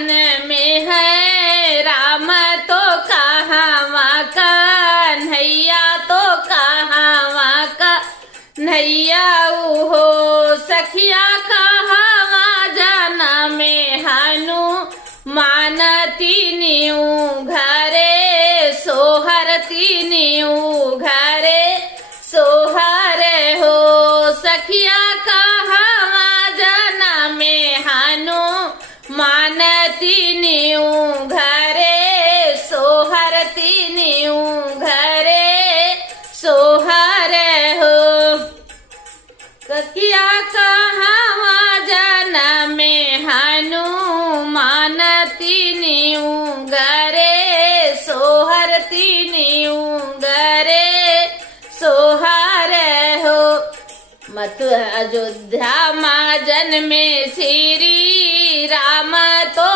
में है राम तो कहाँ कन्हैया तो कहाँ कन्हैया हो सखिया कहाँ जाना में हनुमान तीनियू घरे सोहर तीनियू घरे सोहर हो सखिया कहाँ जाना में हनुमान तीनियू घरे सोहर तीनियू घरे सोहर हो सखिया कहाँ जाना में हनुमान तीनियू घरे सोहर तीनियू घरे सोहर हो मथुरा अयोध्या माँ जन्मे श्री राम तो